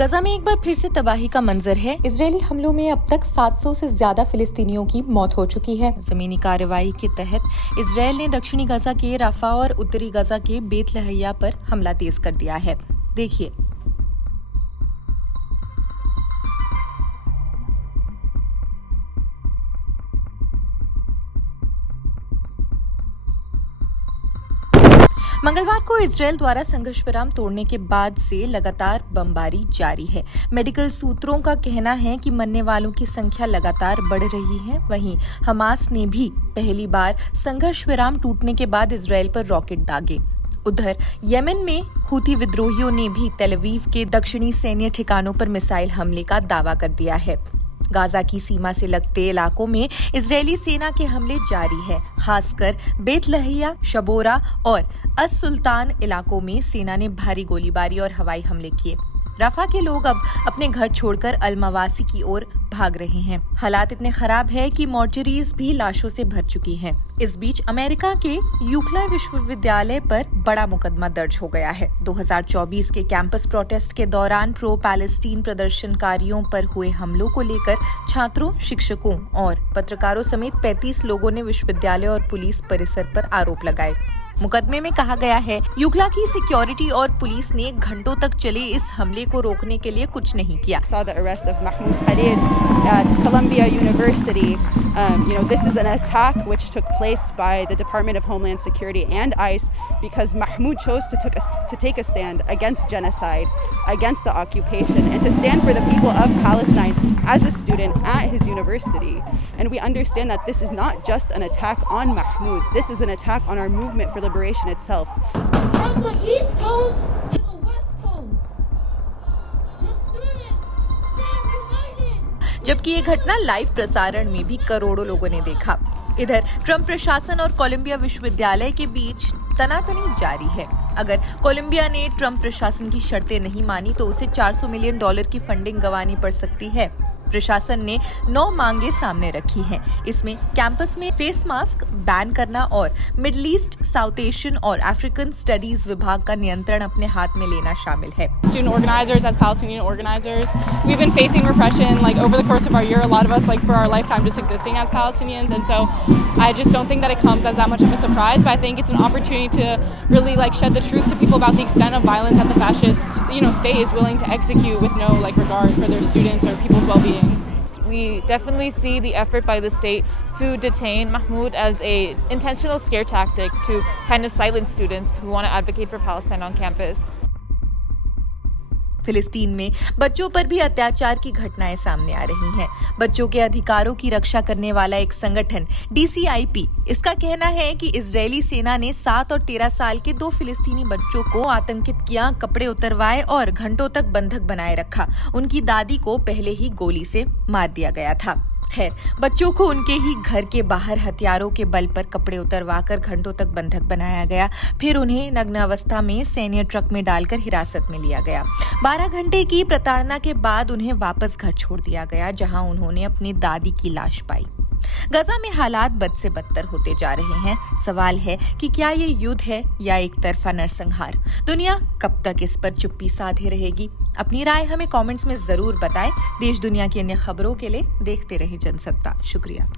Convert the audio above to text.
गजा में एक बार फिर से तबाही का मंजर है। इजरायली हमलों में अब तक 700 से ज्यादा फिलिस्तीनियों की मौत हो चुकी है। जमीनी कार्रवाई के तहत इजरायल ने दक्षिणी गजा के राफा और उत्तरी गजा के बेत लहैया पर हमला तेज कर दिया है। देखिए। मंगलवार को इजरायल द्वारा संघर्ष विराम तोड़ने के बाद से लगातार बमबारी जारी है। मेडिकल सूत्रों का कहना है कि मरने वालों की संख्या लगातार बढ़ रही है। वहीं हमास ने भी पहली बार संघर्ष विराम टूटने के बाद इजरायल पर रॉकेट दागे। उधर यमन में हूती विद्रोहियों ने भी तेल अवीव के दक्षिणी सैन्य ठिकानों पर मिसाइल हमले का दावा कर दिया है। गाजा की सीमा से लगते इलाकों में इजरायली सेना के हमले जारी है। खासकर बेत लहैया, शबोरा और अस सुल्तान इलाकों में सेना ने भारी गोलीबारी और हवाई हमले किए। राफा के लोग अब अपने घर छोड़कर अल मवासी की ओर भाग रहे हैं। हालात इतने खराब है कि मॉर्चरीज भी लाशों से भर चुकी हैं। इस बीच अमेरिका के यूक्ला विश्वविद्यालय पर बड़ा मुकदमा दर्ज हो गया है। 2024 के कैंपस प्रोटेस्ट के दौरान प्रो पैलेस्टीन प्रदर्शनकारियों पर हुए हमलों को लेकर छात्रों, शिक्षकों और पत्रकारों समेत 35 लोगों ने विश्वविद्यालय और पुलिस परिसर पर आरोप लगाए। मुकदमे में कहा गया है, यूक्ला की सिक्योरिटी और पुलिस ने घंटों तक चले इस हमले को रोकने के लिए कुछ नहीं किया। This is an attack which took place by the Department of Homeland Security and ICE because Mahmoud chose to take a stand against genocide, against the occupation, and to stand for the people of Palestine as a student at his university. And we understand that this is not just an attack on Mahmoud, this is an attack on our movement for liberation itself. From the East Coast to the West Coast, the students stand united. जबकि ये घटना live प्रसारण में भी करोड़ों लोगों ने देखा। इधर ट्रंप प्रशासन और कोलंबिया विश्वविद्यालय के बीच तनातनी जारी है। अगर कोलंबिया ने ट्रंप प्रशासन की शर्तें नहीं मानी तो उसे $400 मिलियन की फंडिंग गंवानी पड़ सकती है। प्रशासन ने 9 मांगे सामने रखी हैं। इसमें कैंपस में फेस मास्क बैन करना और मिडिल ईस्ट, साउथ एशियन और अफ्रीकन स्टडीज विभाग का नियंत्रण अपने हाथ में लेना शामिल है। Student organizers, as Palestinian organizers, we've been facing repression over the course of our year. A lot of us for our lifetime just existing as Palestinians, and so I just don't think that it comes as that much of a surprise. But I think it's an opportunity to really shed the truth to people about the extent of violence that the fascist state is willing to execute with no regard for their students or people's well-being. We definitely see the effort by the state to detain Mahmoud as a intentional scare tactic to kind of silence students who want to advocate for Palestine on campus. फिलिस्तीन में बच्चों पर भी अत्याचार की घटनाएं सामने आ रही हैं। बच्चों के अधिकारों की रक्षा करने वाला एक संगठन DCIP, इसका कहना है कि इजरायली सेना ने 7 और 13 साल के 2 फिलिस्तीनी बच्चों को आतंकित किया, कपड़े उतरवाए और घंटों तक बंधक बनाए रखा। उनकी दादी को पहले ही गोली से मार दिया गया था। खैर, बच्चों को उनके ही घर के बाहर हथियारों के बल पर कपड़े उतरवाकर घंटों तक बंधक बनाया गया। फिर उन्हें नग्न अवस्था में सैन्य ट्रक में डालकर हिरासत में लिया गया। 12 घंटे की प्रताड़ना के बाद उन्हें वापस घर छोड़ दिया गया, जहां उन्होंने अपनी दादी की लाश पाई। गजा में हालात बद से बदतर होते जा रहे हैं। सवाल है कि क्या ये युद्ध है या एक तरफा नरसंहार? दुनिया कब तक इस पर चुप्पी साधे रहेगी? अपनी राय हमें कमेंट्स में जरूर बताएं। देश दुनिया की अन्य खबरों के लिए देखते रहे जनसत्ता। शुक्रिया।